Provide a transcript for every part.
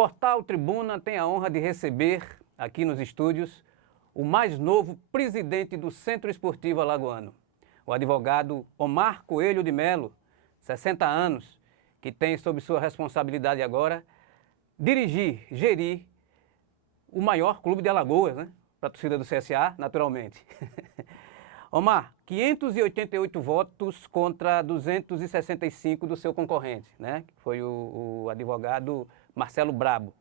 Portal Tribuna tem a honra de receber, aqui nos estúdios, o mais novo presidente do Centro Esportivo Alagoano, o advogado Omar Coelho de Melo, 60 anos, que tem sob sua responsabilidade agora gerir o maior clube de Alagoas, né? Para a torcida do CSA, naturalmente. Omar, 588 votos contra 265 do seu concorrente, né? Que foi o advogado Marcelo Brabo.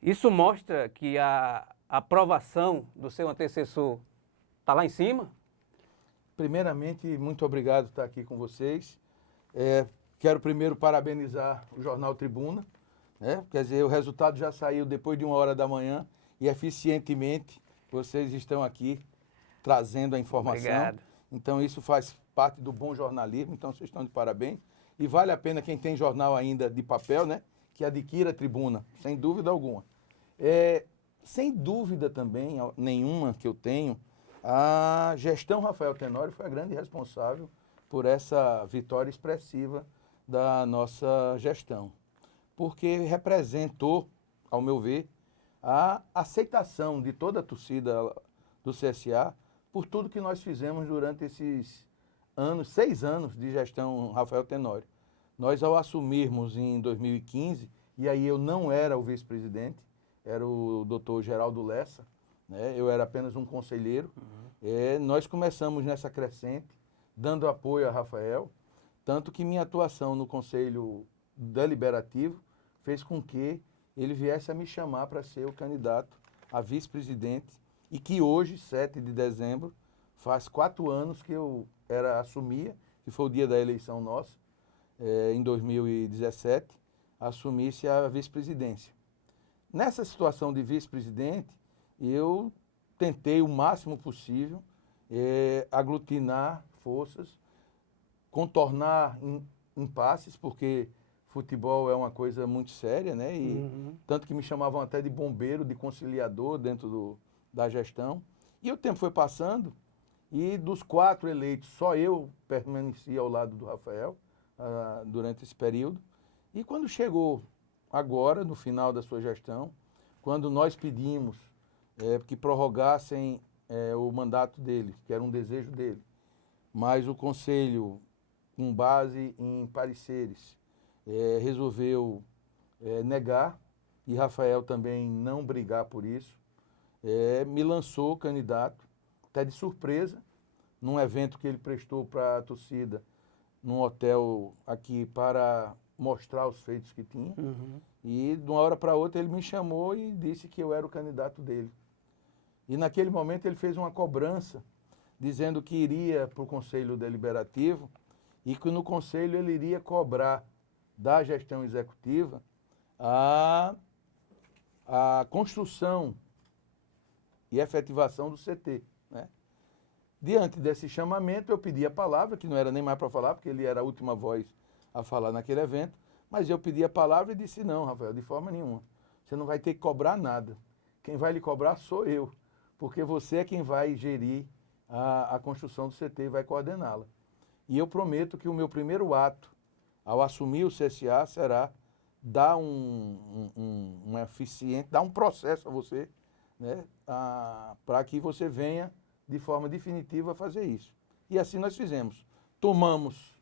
Isso mostra que a aprovação do seu antecessor está lá em cima? Primeiramente, muito obrigado por estar aqui com vocês. Quero primeiro parabenizar o Jornal Tribuna, né? Quer dizer, o resultado já saiu depois de 1h da manhã e eficientemente vocês estão aqui trazendo a informação. Obrigado. Então isso faz parte do bom jornalismo, então vocês estão de parabéns. E vale a pena quem tem jornal ainda de papel, né, que adquira a Tribuna, sem dúvida alguma. Sem dúvida também, nenhuma que eu tenho, a gestão Rafael Tenório foi a grande responsável por essa vitória expressiva da nossa gestão. Porque representou, ao meu ver, a aceitação de toda a torcida do CSA por tudo que nós fizemos durante esses 6 anos de gestão Rafael Tenório. Nós, ao assumirmos em 2015, e aí eu não era o vice-presidente, era o doutor Geraldo Lessa, né? Eu era apenas um conselheiro. Nós começamos nessa crescente, dando apoio a Rafael, tanto que minha atuação no Conselho Deliberativo fez com que ele viesse a me chamar para ser o candidato a vice-presidente e que hoje, 7 de dezembro, faz 4 anos que eu assumia, que foi o dia da eleição nossa, em 2017, assumisse a vice-presidência. Nessa situação de vice-presidente, eu tentei o máximo possível aglutinar forças, contornar impasses, porque futebol é uma coisa muito séria, né? E tanto que me chamavam até de bombeiro, de conciliador dentro da gestão. E o tempo foi passando e dos 4 eleitos, só eu permaneci ao lado do Rafael durante esse período. E quando chegou agora, no final da sua gestão, quando nós pedimos que prorrogassem o mandato dele, que era um desejo dele, mas o Conselho, com base em pareceres, resolveu negar, e Rafael também não brigar por isso, me lançou candidato, até de surpresa, num evento que ele prestou para a torcida, num hotel aqui, para mostrar os feitos que tinha. E de uma hora para outra ele me chamou e disse que eu era o candidato dele. E naquele momento ele fez uma cobrança, dizendo que iria para o Conselho Deliberativo e que no Conselho ele iria cobrar da gestão executiva a construção e efetivação do CT, né? Diante desse chamamento, eu pedi a palavra, que não era nem mais para falar, porque ele era a última voz a falar naquele evento, mas eu pedi a palavra e disse: não, Rafael, de forma nenhuma, você não vai ter que cobrar nada. Quem vai lhe cobrar sou eu, porque você é quem vai gerir a construção do CT e vai coordená-la. E eu prometo que o meu primeiro ato, ao assumir o CSA, será dar dar um processo a você, né, para que você venha de forma definitiva a fazer isso. E assim nós fizemos. Tomamos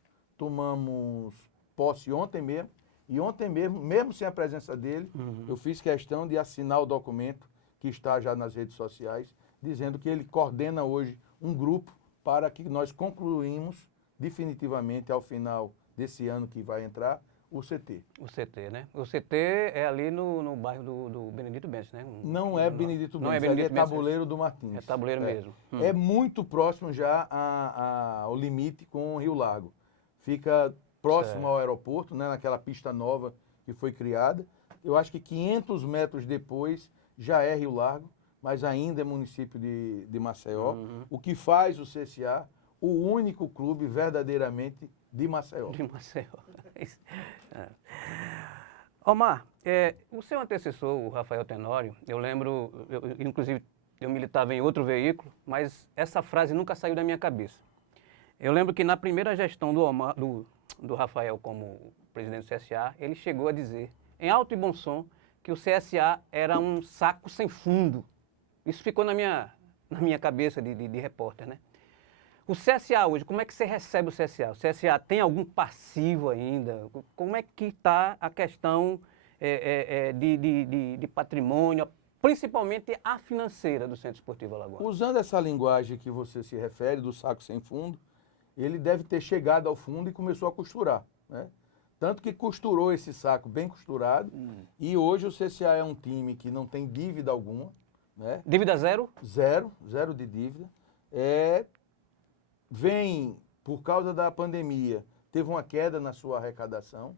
posse ontem mesmo, e ontem mesmo, mesmo sem a presença dele, eu fiz questão de assinar o documento que está já nas redes sociais, dizendo que ele coordena hoje um grupo para que nós concluímos definitivamente ao final desse ano que vai entrar o CT. O CT, né? O CT é ali no bairro do Benedito Benço, né? Não é Benedito Benço, ali é Tabuleiro do Martins. É Tabuleiro mesmo. É muito próximo já ao limite com o Rio Largo. Fica próximo ao aeroporto, né, naquela pista nova que foi criada. Eu acho que 500 metros depois já é Rio Largo, mas ainda é município de Maceió, o que faz o CSA o único clube verdadeiramente de Maceió. De Maceió. Omar, o seu antecessor, o Rafael Tenório, eu lembro, inclusive eu militava em outro veículo, mas essa frase nunca saiu da minha cabeça. Eu lembro que na primeira gestão do Rafael como presidente do CSA, ele chegou a dizer, em alto e bom som, que o CSA era um saco sem fundo. Isso ficou na minha cabeça de repórter, né? O CSA hoje, como é que você recebe o CSA? O CSA tem algum passivo ainda? Como é que está a questão de patrimônio, principalmente a financeira do Centro Esportivo Alagoano? Usando essa linguagem que você se refere, do saco sem fundo, ele deve ter chegado ao fundo e começou a costurar, né? Tanto que costurou esse saco bem costurado, e hoje o CSA é um time que não tem dívida alguma, né? Dívida zero? Zero de dívida. Vem, por causa da pandemia, teve uma queda na sua arrecadação,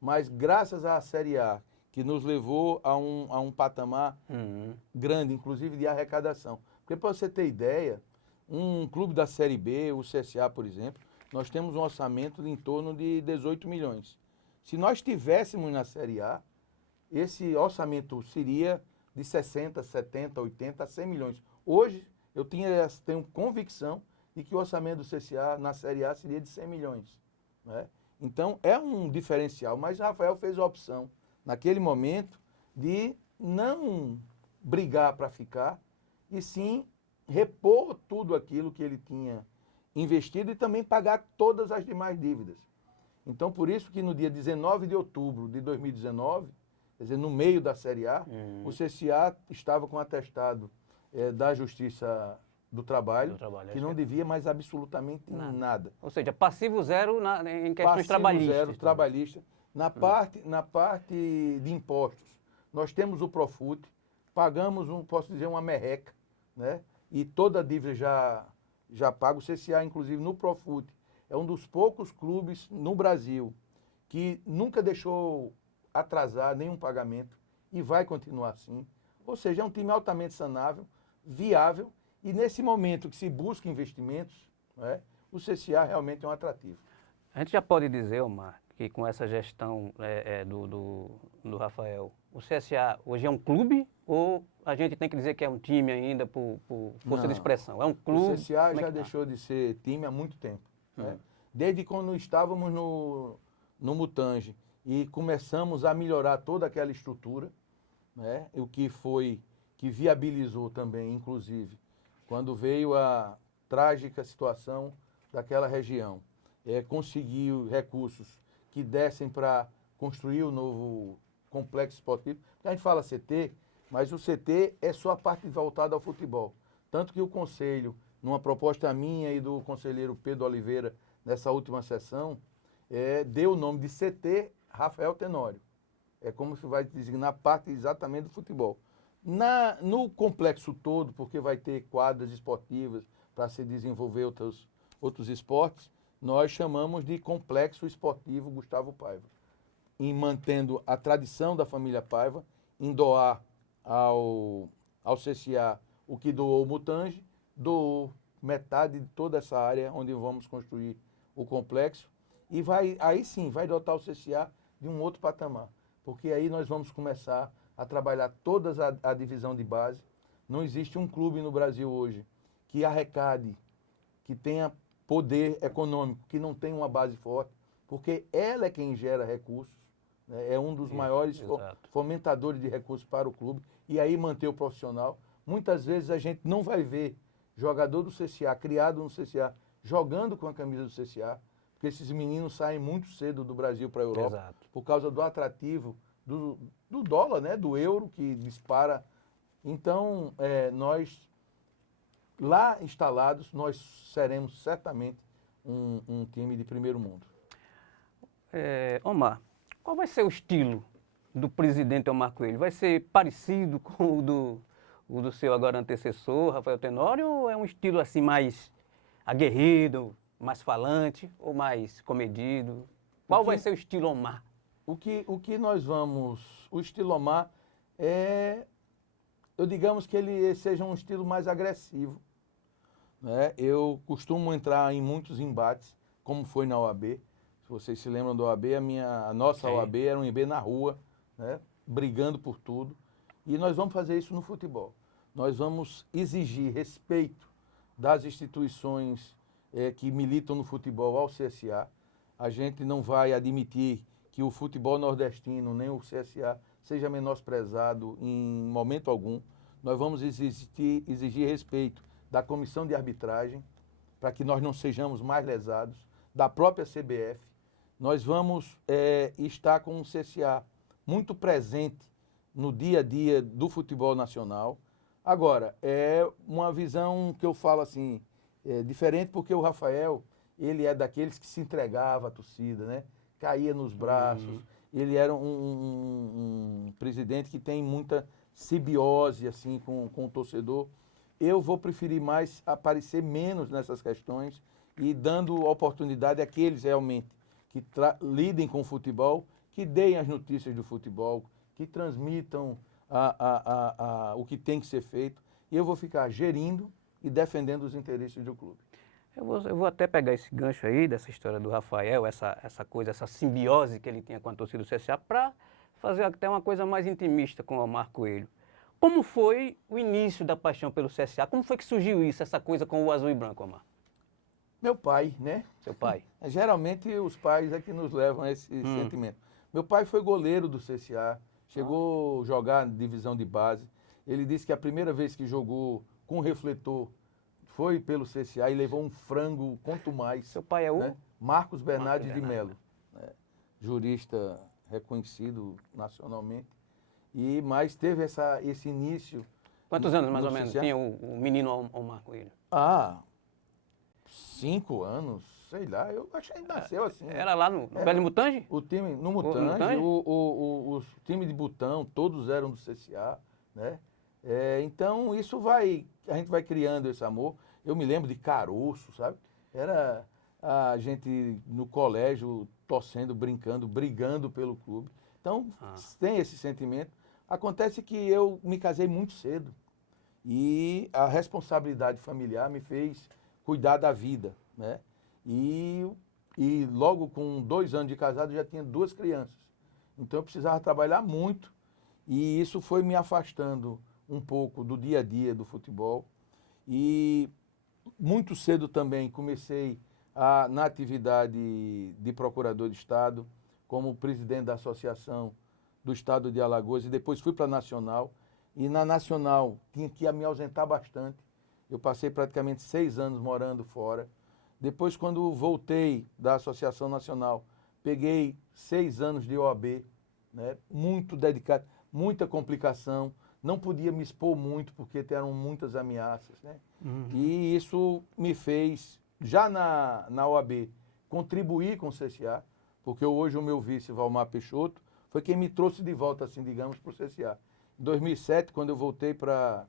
mas graças à Série A, que nos levou a um patamar grande, inclusive de arrecadação. Porque, para você ter ideia, um clube da Série B, o CSA, por exemplo, nós temos um orçamento em torno de 18 milhões. Se nós estivéssemos na Série A, esse orçamento seria de 60, 70, 80, 100 milhões. Hoje, eu tenho convicção de que o orçamento do CSA na Série A seria de 100 milhões. Né? Então, é um diferencial, mas Rafael fez a opção, naquele momento, de não brigar para ficar, e sim repor tudo aquilo que ele tinha investido e também pagar todas as demais dívidas. Então, por isso que no dia 19 de outubro de 2019, quer dizer, no meio da Série A, o CSA estava com atestado da Justiça do Trabalho, que não devia mais absolutamente nada. Ou seja, passivo zero em questões trabalhistas. Passivo zero, trabalhista. Na parte de impostos, nós temos o Profut, pagamos, posso dizer, uma merreca, né? E toda a dívida já paga. O CSA, inclusive, no Profut, é um dos poucos clubes no Brasil que nunca deixou atrasar nenhum pagamento e vai continuar assim. Ou seja, é um time altamente sanável, viável, e nesse momento que se busca investimentos, né, o CSA realmente é um atrativo. A gente já pode dizer, Omar, que com essa gestão do Rafael, o CSA hoje é um clube ou a gente tem que dizer que é um time ainda por força de expressão? É um clube? O CSA já deixou de ser time há muito tempo. Né? Desde quando estávamos no Mutange e começamos a melhorar toda aquela estrutura, né? O que viabilizou também, inclusive, quando veio a trágica situação daquela região, conseguiu recursos que dessem para construir o novo complexo esportivo. A gente fala CT, mas o CT é só a parte voltada ao futebol. Tanto que o Conselho, numa proposta minha e do conselheiro Pedro Oliveira, nessa última sessão, deu o nome de CT Rafael Tenório. É como se vai designar parte exatamente do futebol. No complexo todo, porque vai ter quadras esportivas para se desenvolver outros esportes, nós chamamos de Complexo Esportivo Gustavo Paiva. Em mantendo a tradição da família Paiva, em doar ao CSA o que doou o Mutange, doou metade de toda essa área onde vamos construir o complexo, e aí sim vai dotar o CSA de um outro patamar, porque aí nós vamos começar a trabalhar toda a divisão de base. Não existe um clube no Brasil hoje que arrecade, que tenha poder econômico, que não tenha uma base forte, porque ela é quem gera recursos, né? É um dos maiores fomentadores de recursos para o clube, e aí manter o profissional. Muitas vezes a gente não vai ver jogador do CSA, criado no CSA, jogando com a camisa do CSA, porque esses meninos saem muito cedo do Brasil para a Europa, por causa do atrativo do dólar, né? Do euro, que dispara. Então, nós, lá instalados, nós seremos certamente um time de primeiro mundo. Omar, qual vai ser o estilo do presidente Omar Coelho? Vai ser parecido com o do seu agora antecessor, Rafael Tenório, ou é um estilo assim mais aguerrido, mais falante ou mais comedido? Qual vai ser o estilo Omar? O que nós vamos... O estilo Omar eu digamos que ele seja um estilo mais agressivo, né? Eu costumo entrar em muitos embates, como foi na OAB. Se vocês se lembram da OAB, a nossa OAB era um IB na rua, né? Brigando por tudo. E nós vamos fazer isso no futebol. Nós vamos exigir respeito das instituições que militam no futebol ao CSA. A gente não vai admitir que o futebol nordestino, nem o CSA, seja menosprezado em momento algum. Nós vamos exigir respeito da comissão de arbitragem, para que nós não sejamos mais lesados, da própria CBF. Nós vamos estar com um CSA muito presente no dia a dia do futebol nacional. Agora, é uma visão que eu falo assim, diferente, porque o Rafael, ele é daqueles que se entregava à torcida, né? Caía nos braços. Ele era um presidente que tem muita simbiose assim, com o torcedor. Eu vou preferir mais aparecer menos nessas questões e dando oportunidade àqueles realmente que lidem com o futebol, que deem as notícias do futebol, que transmitam o que tem que ser feito. E eu vou ficar gerindo e defendendo os interesses do clube. Eu vou até pegar esse gancho aí dessa história do Rafael, essa coisa, essa simbiose que ele tinha com a torcida do CSA, para fazer até uma coisa mais intimista com o Omar Coelho. Como foi o início da paixão pelo CSA? Como foi que surgiu isso, essa coisa com o azul e branco, Omar? Meu pai, né? Seu pai? Geralmente os pais é que nos levam a esse sentimento. Meu pai foi goleiro do CSA, chegou a jogar na divisão de base. Ele disse que a primeira vez que jogou com refletor foi pelo CSA e levou um frango, quanto mais. Seu pai é o? Né? Marcos Bernardes de Mello, né? Jurista reconhecido nacionalmente. Mas teve esse início. Quantos anos mais ou menos tinha o menino Omar Coelho? 5 anos, sei lá, eu acho que ele nasceu assim. Era lá no Belo Mutange? O time, no Mutange, o time de Butão, todos eram do CSA, né? Então isso a gente vai criando esse amor. Eu me lembro de caroço, sabe? Era a gente no colégio torcendo, brincando, brigando pelo clube. Então tem esse sentimento. Acontece que eu me casei muito cedo e a responsabilidade familiar me fez cuidar da vida, né? E logo com 2 anos de casado eu já tinha 2 crianças. Então eu precisava trabalhar muito e isso foi me afastando um pouco do dia a dia do futebol. E muito cedo também comecei na atividade de procurador de Estado, como presidente da Associação do Estado de Alagoas, e depois fui para a Nacional. E na Nacional tinha que me ausentar bastante. Eu passei praticamente 6 anos morando fora. Depois, quando voltei da Associação Nacional, peguei 6 anos de OAB, né? Muito dedicado, muita complicação. Não podia me expor muito, porque eram muitas ameaças, né? E isso me fez, já na OAB, contribuir com o CSA, porque hoje o meu vice, Valmar Peixoto, foi quem me trouxe de volta, assim, digamos, para o CSA. Em 2007, quando eu voltei para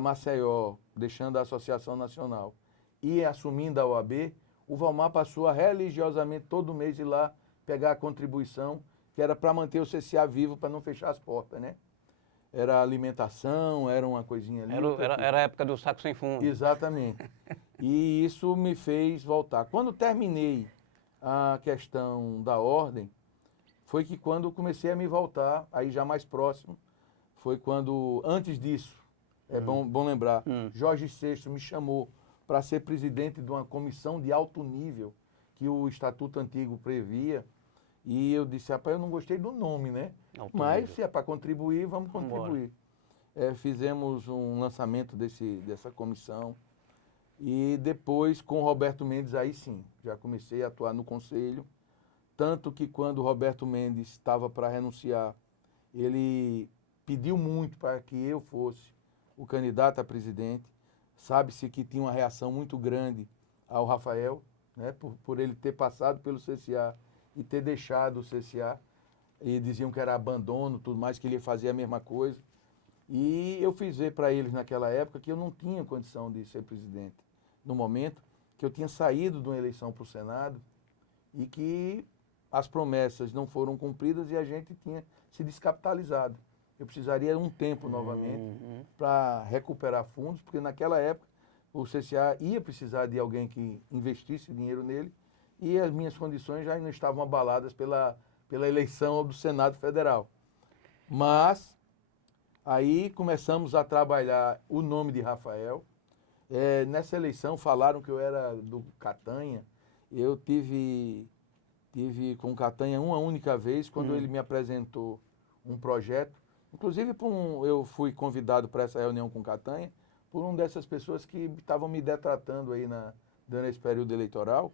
Maceió, deixando a Associação Nacional e assumindo a OAB, o Valmar passou a religiosamente todo mês ir lá pegar a contribuição, que era para manter o CSA vivo, para não fechar as portas, né? Era alimentação, era uma coisinha ali. Era a época do saco sem fundo. Exatamente. E isso me fez voltar. Quando terminei a questão da ordem, foi que quando comecei a me voltar, aí já mais próximo, foi quando, antes disso, é bom lembrar, Jorge VI me chamou para ser presidente de uma comissão de alto nível que o Estatuto Antigo previa. E eu disse, rapaz, eu não gostei do nome, né? Mas se é para contribuir, vamos contribuir. Fizemos um lançamento dessa comissão. E depois, com o Roberto Mendes, aí sim, já comecei a atuar no conselho. Tanto que quando o Roberto Mendes estava para renunciar, ele pediu muito para que eu fosse o candidato a presidente. Sabe-se que tinha uma reação muito grande ao Rafael, né, por ele ter passado pelo CSA e ter deixado o CSA. E diziam que era abandono, tudo mais, que ele ia fazer a mesma coisa. E eu fiz ver para eles naquela época que eu não tinha condição de ser presidente. No momento que eu tinha saído de uma eleição para o Senado e que as promessas não foram cumpridas e a gente tinha se descapitalizado. Eu precisaria um tempo novamente para recuperar fundos, porque naquela época o CSA ia precisar de alguém que investisse dinheiro nele e as minhas condições já não estavam abaladas pela eleição do Senado Federal. Mas aí começamos a trabalhar o nome de Rafael. Nessa eleição falaram que eu era do Catanha. Eu tive com o Catanha uma única vez, quando ele me apresentou um projeto. Inclusive, eu fui convidado para essa reunião com Catanha por uma dessas pessoas que estavam me detratando aí durante esse período eleitoral.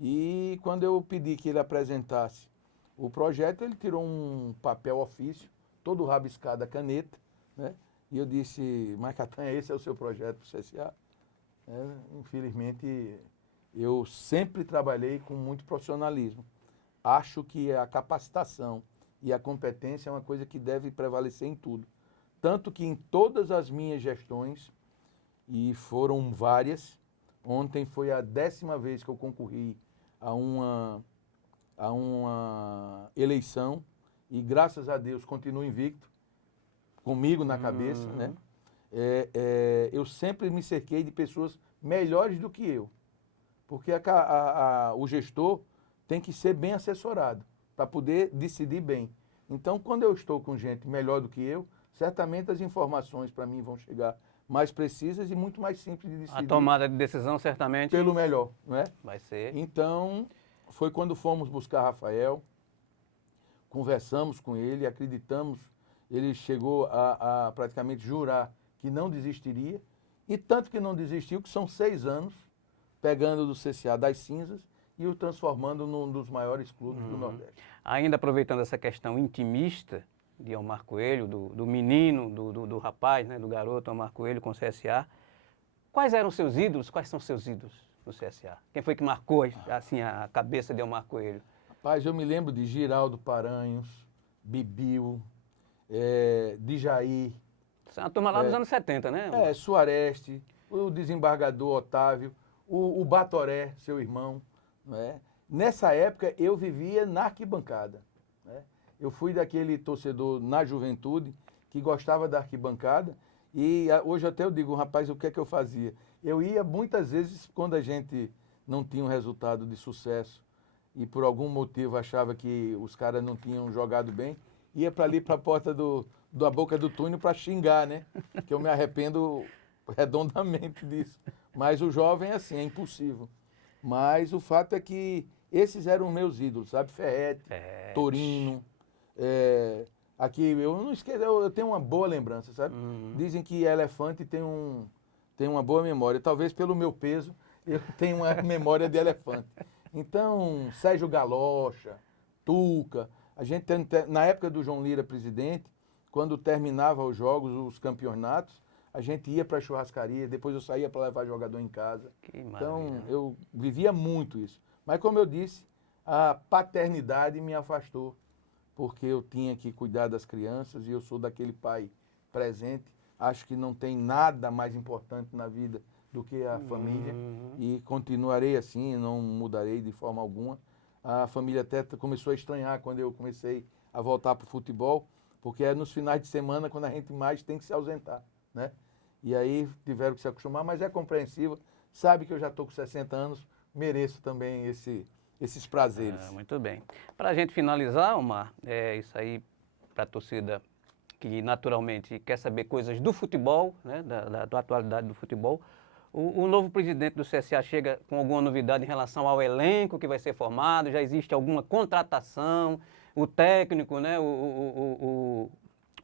E quando eu pedi que ele apresentasse o projeto, ele tirou um papel ofício, todo rabiscado a caneta, né? E eu disse, mas Catanha, esse é o seu projeto para o CSA? Infelizmente, eu sempre trabalhei com muito profissionalismo. Acho que a capacitação e a competência é uma coisa que deve prevalecer em tudo. Tanto que em todas as minhas gestões, e foram várias, ontem foi a 10ª vez que eu concorri a uma eleição, e graças a Deus continuo invicto, comigo na cabeça, né? Eu sempre me cerquei de pessoas melhores do que eu, porque o gestor tem que ser bem assessorado para poder decidir bem. Então, quando eu estou com gente melhor do que eu, certamente as informações para mim vão chegar mais precisas e muito mais simples de decidir. A tomada de decisão certamente pelo melhor, não é? vai ser. Então, foi quando fomos buscar Rafael, conversamos com ele, acreditamos, ele chegou a praticamente jurar que não desistiria, e tanto que não desistiu, que são 6 anos, pegando do CSA das cinzas e o transformando num dos maiores clubes do Nordeste. Ainda aproveitando essa questão intimista de Omar Coelho, do menino, do rapaz, né, do garoto Omar Coelho com o CSA, quais eram seus ídolos, quais são seus ídolos no CSA? Quem foi que marcou assim, a cabeça de Omar Coelho? Rapaz, eu me lembro de Giraldo Paranhos, Bibiu, Djair. Isso é uma turma lá dos anos 70, né? Suareste, o desembargador Otávio, o Batoré, seu irmão. Né? Nessa época, eu vivia na arquibancada. Né? Eu fui daquele torcedor na juventude que gostava da arquibancada e hoje até eu digo, rapaz, o que é que eu fazia? Eu ia muitas vezes, quando a gente não tinha um resultado de sucesso e por algum motivo achava que os caras não tinham jogado bem, ia para ali, para a porta da boca do túnel para xingar, né? Que eu me arrependo redondamente disso. Mas o jovem, assim, é impulsivo. Mas o fato é que esses eram meus ídolos, sabe? Ferretti, Torino. Aqui, eu não esqueço, eu tenho uma boa lembrança, sabe? Dizem que elefante tem uma boa memória. Talvez pelo meu peso, eu tenho uma memória de elefante. Então, Sérgio Galocha, Tuca. A gente na época do João Lira presidente, quando terminava os jogos, os campeonatos, a gente ia para a churrascaria, depois eu saía para levar jogador em casa. Então, eu vivia muito isso. Mas, como eu disse, a paternidade me afastou, porque eu tinha que cuidar das crianças e eu sou daquele pai presente. Acho que não tem nada mais importante na vida do que a família e continuarei assim, não mudarei de forma alguma. A família até começou a estranhar quando eu comecei a voltar para o futebol, porque é nos finais de semana quando a gente mais tem que se ausentar, né? E aí tiveram que se acostumar, mas é compreensível, sabe que eu já estou com 60 anos, mereço também esses prazeres. Muito bem. Para a gente finalizar, Omar, isso aí para a torcida que naturalmente quer saber coisas do futebol, né, da atualidade do futebol, o novo presidente do CSA chega com alguma novidade em relação ao elenco que vai ser formado? Já existe alguma contratação? O técnico, né, o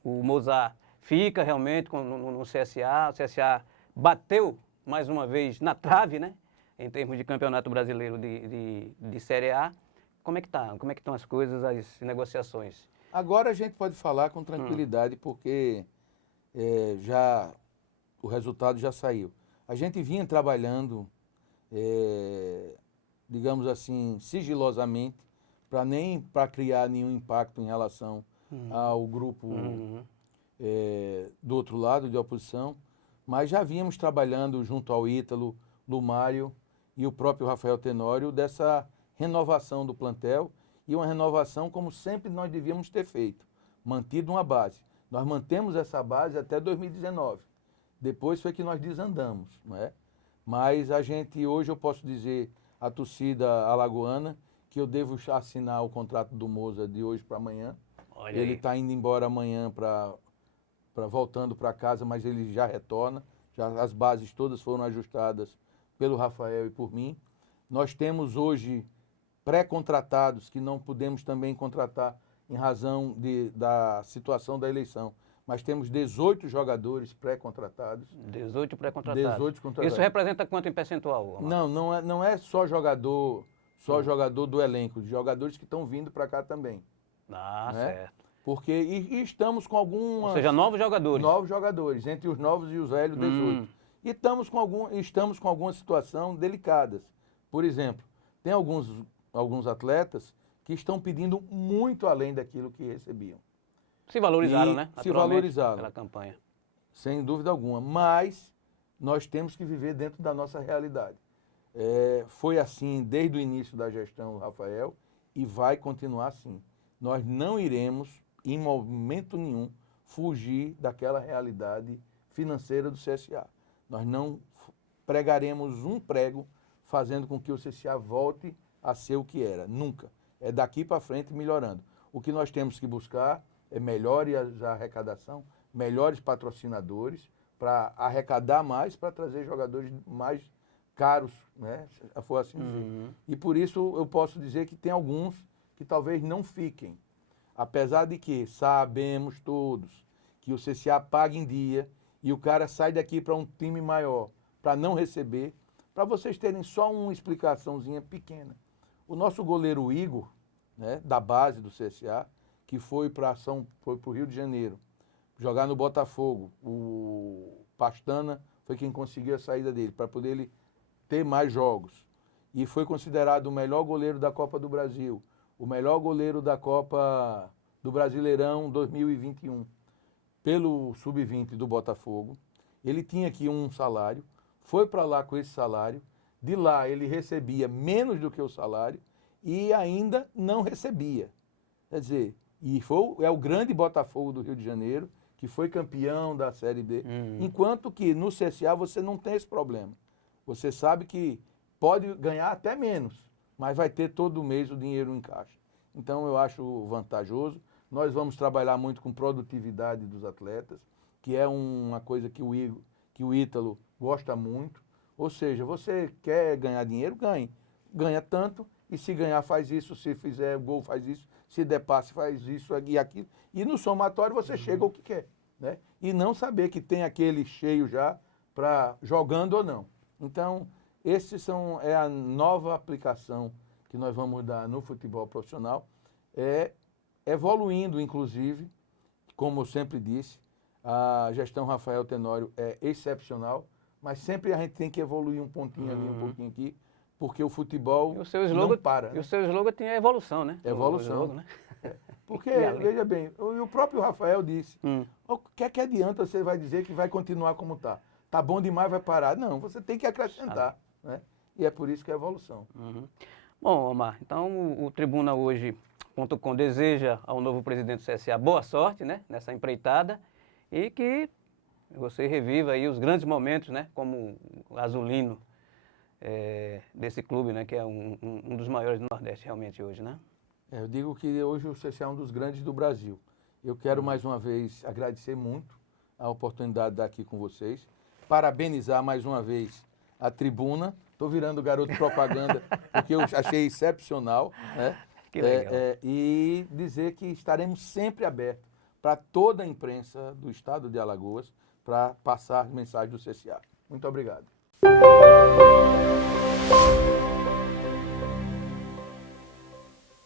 Mozart, fica realmente no CSA? O CSA bateu mais uma vez na trave, né, em termos de campeonato brasileiro de Série A. Como é que tá? Como é que estão as coisas, as negociações? Agora a gente pode falar com tranquilidade, porque já o resultado já saiu. A gente vinha trabalhando, digamos assim, sigilosamente, para criar nenhum impacto em relação ao grupo do outro lado, de oposição, mas já vínhamos trabalhando junto ao Ítalo, Lumário e o próprio Rafael Tenório dessa renovação do plantel e uma renovação como sempre nós devíamos ter feito, mantido uma base. Nós mantemos essa base até 2019. Depois foi que nós desandamos, não é? Mas a gente, hoje eu posso dizer à torcida alagoana que eu devo assinar o contrato do Moza de hoje para amanhã. Olha Ele aí. está indo embora amanhã voltando para casa, mas ele já retorna. Já as bases todas foram ajustadas pelo Rafael e por mim. Nós temos hoje pré-contratados que não podemos também contratar em razão da situação da eleição. Mas temos 18 jogadores pré-contratados. 18 pré-contratados. 18 contratados. Isso representa quanto em percentual, Omar? Não é só jogador do elenco, jogadores que estão vindo para cá também. Ah, né? certo. Porque e estamos com algumas... Ou seja, novos jogadores. Novos jogadores, entre os novos e os velhos, 18. E estamos com algumas situações delicadas. Por exemplo, tem alguns atletas que estão pedindo muito além daquilo que recebiam. Se valorizaram, né? Se valorizaram. Pela campanha. Sem dúvida alguma. Mas nós temos que viver dentro da nossa realidade. Foi assim desde o início da gestão, Rafael, e vai continuar assim. Nós não iremos, em momento nenhum, fugir daquela realidade financeira do CSA. Nós não pregaremos um prego fazendo com que o CSA volte a ser o que era. Nunca. É daqui para frente melhorando. O que nós temos que buscar é melhores a arrecadação, melhores patrocinadores, para arrecadar mais, para trazer jogadores mais caros, né? Se for assim dizer. E por isso eu posso dizer que tem alguns que talvez não fiquem. Apesar de que sabemos todos que o CSA paga em dia e o cara sai daqui para um time maior para não receber. Para vocês terem só uma explicaçãozinha pequena. O nosso goleiro Igor, né, da base do CSA, que foi para o Rio de Janeiro, jogar no Botafogo. O Pastana foi quem conseguiu a saída dele, para poder ele ter mais jogos. E foi considerado o melhor goleiro da Copa do Brasil, o melhor goleiro da Copa do Brasileirão 2021, pelo Sub-20 do Botafogo. Ele tinha aqui um salário, foi para lá com esse salário, de lá ele recebia menos do que o salário e ainda não recebia. Quer dizer, é o grande Botafogo do Rio de Janeiro, que foi campeão da Série B, enquanto que no CSA você não tem esse problema. Você sabe que pode ganhar até menos, mas vai ter todo mês o dinheiro em caixa. Então eu acho vantajoso. Nós vamos trabalhar muito com produtividade dos atletas, que é uma coisa que o Ítalo gosta muito. Ou seja, você quer ganhar dinheiro, ganhe. Ganha tanto, e se ganhar faz isso, se fizer gol faz isso, se der passe faz isso e aquilo. E no somatório você chega ao que quer. Né? E não saber que tem aquele cheio já para jogando ou não. Então, é a nova aplicação que nós vamos dar no futebol profissional. Evoluindo, inclusive, como eu sempre disse, a gestão Rafael Tenório é excepcional, mas sempre a gente tem que evoluir um pontinho ali, um pouquinho aqui, porque o futebol não para. E o seu slogan tinha evolução, né? Evolução. Slogan, né? Porque, veja bem, o próprio Rafael disse, o que é que adianta você vai dizer que vai continuar como está? Tá bom demais, vai parar. Não, você tem que acrescentar. Né? E é por isso que é evolução. Bom, Omar, então o Tribuna hoje.com deseja ao novo presidente do CSA boa sorte, né, nessa empreitada e que você reviva aí os grandes momentos, né, como o azulino desse clube, né, que é um dos maiores do Nordeste realmente hoje, né? Eu digo que hoje o CSA é um dos grandes do Brasil. Eu quero mais uma vez agradecer muito a oportunidade de estar aqui com vocês, parabenizar mais uma vez a Tribuna. Estou virando garoto propaganda porque eu achei excepcional, né? Que legal. E dizer que estaremos sempre abertos para toda a imprensa do estado de Alagoas para passar as mensagens do CSA. Muito obrigado.